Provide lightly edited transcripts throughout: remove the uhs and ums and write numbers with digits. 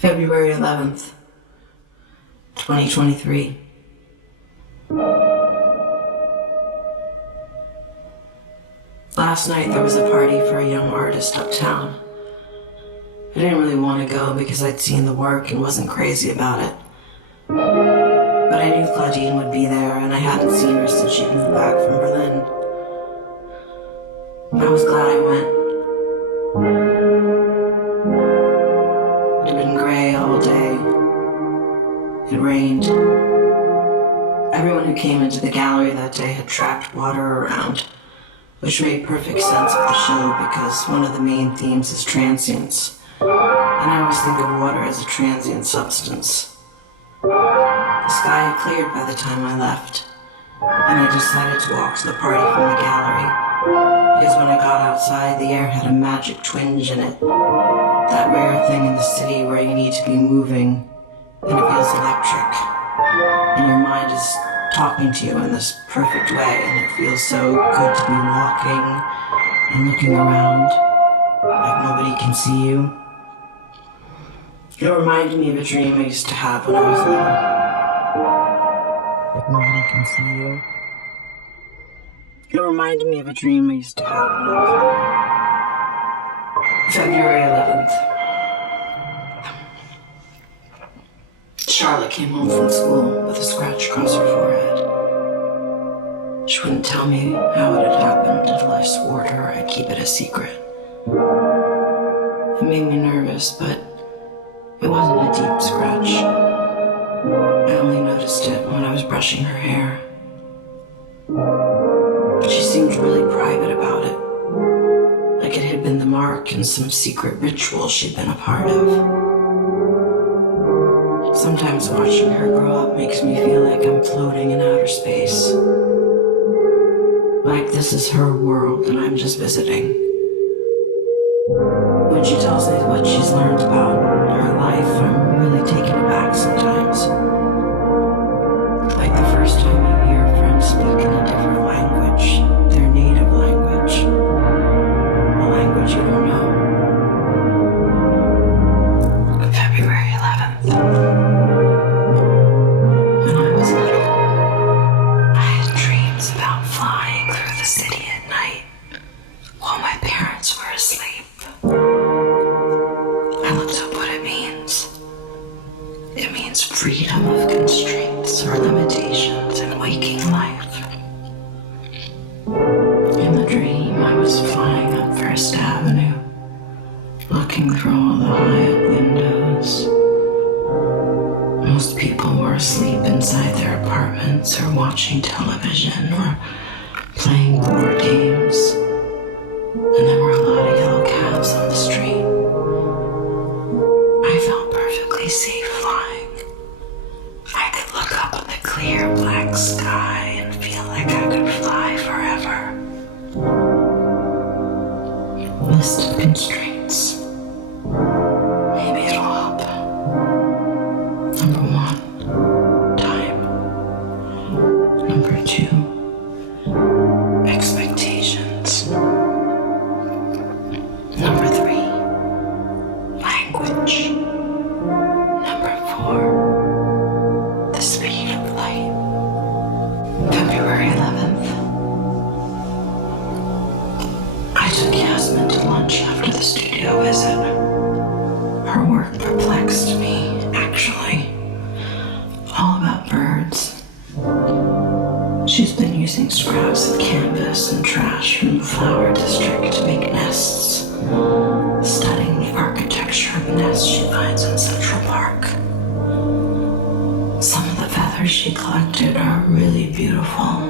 February 11th, 2023. Last night there was a party for a young artist uptown. I didn't really want to go because I'd seen the work and wasn't crazy about it. But I knew Claudine would be there, and I hadn't seen her since she'd moved back from Berlin. I was glad I went. It had been gray all day. It rained. Everyone who came into the gallery that day had tracked water around, which made perfect sense of the show because one of the main themes is transience. And I always think of water as a transient substance. The sky had cleared by the time I left, and I decided to walk to the party from the gallery, because when I got outside, the air had a magic twinge in it. That rare thing in the city where you need to be moving, and it feels electric, and your mind is talking to you in this perfect way, and it feels so good to be walking and looking around like nobody can see you. It reminded me of a dream I used to have when I was little. Like nobody can see you. It reminded me of a dream I used to have when I was little. February 11th. Charlotte came home from school with a scratch across her forehead. She wouldn't tell me how it had happened until I swore to her I'd keep it a secret. It made me nervous, but it wasn't a deep scratch. I only noticed it when I was brushing her hair. But she seemed really private about it, like it had been the mark in some secret ritual she'd been a part of. Sometimes watching her grow up makes me feel like I'm floating in outer space. Like this is her world and I'm just visiting. When she tells me what she's learned about her life, I'm really taken aback sometimes. Like the first time you hear a friend speak in a different language, their native language, a language you don't know. February 11th. When I was little, I had dreams about flying through the city at night while my parents were asleep. I looked up what it means. It means freedom of constraints or limitations in waking life. In the dream, I was flying up First Avenue, looking through all the high-up windows. Most people were asleep inside their apartments or watching television or playing board games. And there were a lot of yellow cabs on the street. I felt perfectly safe flying. I could look up at the clear black sky and feel like I could fly forever. List of constraints. Maybe it'll help. Number 1, time. Number 2, expectations. Number 3, language. Number 4, the speed of light. February 11th. I took Yasmin to lunch after the studio visit. Her work perplexed me, actually. All about birds. She's been using scraps of canvas and trash from the flower district to make nests, studying the architecture of nests she finds in Central Park. Some of the feathers she collected are really beautiful.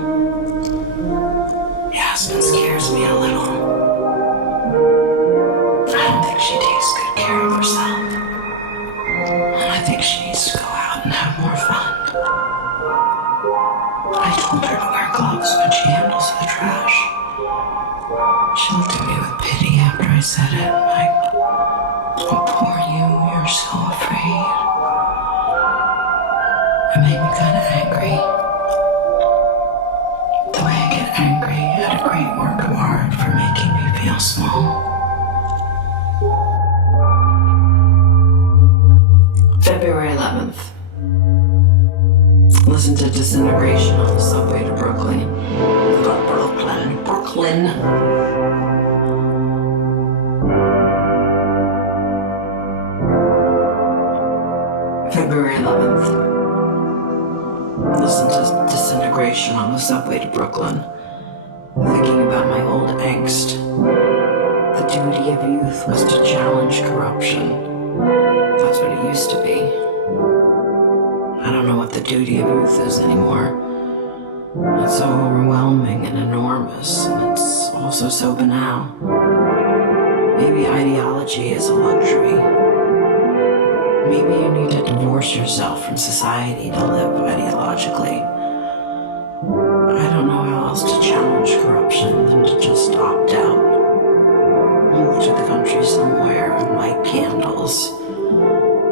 Yasmin scares me a little. I don't think she takes good care of herself. And I think she needs to go out and have more fun. I told her to wear gloves when she handles the trash. She looked at me with pity after I said it, like, oh, poor you, you're so afraid. It made me kind of angry. The way I get angry at a great work of art for making me feel small. February 11th. Listen to Disintegration on the subway to Brooklyn. Brooklyn. February 11th. Listen to Disintegration on the subway to Brooklyn. Thinking about my old angst. The duty of youth was to challenge corruption. That's what it used to be. I don't know what the duty of youth is anymore. It's so overwhelming and enormous, and it's also so banal. Maybe ideology is a luxury. Maybe you need to divorce yourself from society to live ideologically. I don't know how else to challenge corruption than to just opt out. Move to the country somewhere and light candles.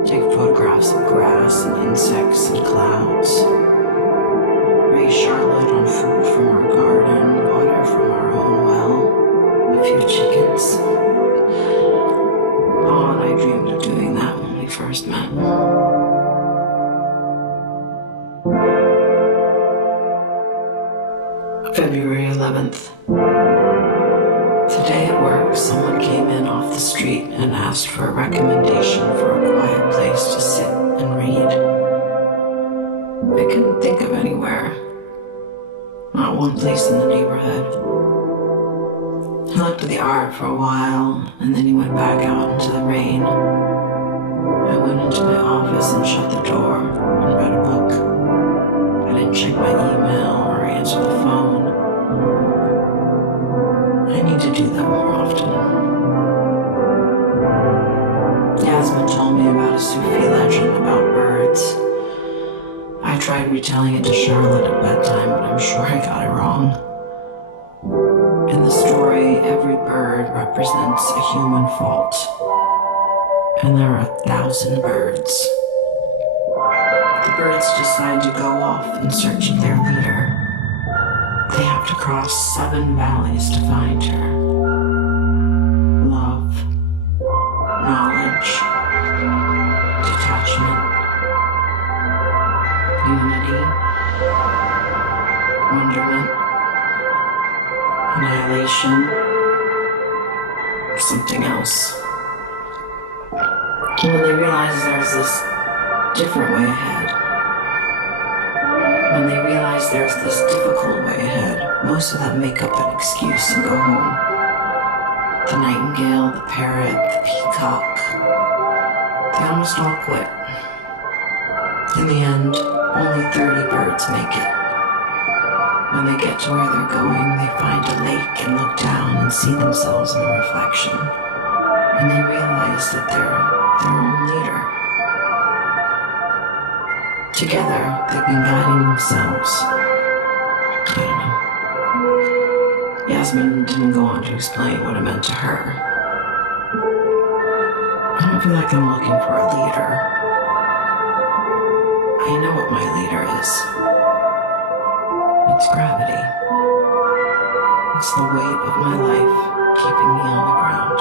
Take photographs of grass and insects and clouds. Raise Charlotte on food from our garden, water from our own well, a few chickens. Oh, and I dreamed of doing that when we first met. February 11th. Today at work, someone came in off the street and asked for a recommendation for a quiet place to sit and read. I couldn't think of anywhere. Not one place in the neighborhood. He looked at the art for a while, and then he went back out into the rain. I went into my office and shut the door and read a book. I didn't check my email or answer the phone. I need to do that more often. Yasmin told me about a Sufi legend about birds. I tried retelling it to Charlotte at bedtime, but I'm sure I got it wrong. In the story, every bird represents a human fault. And there are 1,000 birds. The birds decide to go off in search of their leader. They have to cross 7 valleys to find her. Love, knowledge, detachment, unity, wonderment, annihilation, or something else. And when they realize there's this different way ahead, when they realize there's this difficult way ahead, most of them make up an excuse and go home. The nightingale, the parrot, the peacock, they almost all quit. In the end, only 30 birds make it. When they get to where they're going, they find a lake and look down and see themselves in the reflection. And they realize that they're their own leader. Together, they've been guiding themselves. I don't know. Yasmin didn't go on to explain what it meant to her. I don't feel like I'm looking for a leader. I know what my leader is. It's gravity. It's the weight of my life keeping me on the ground.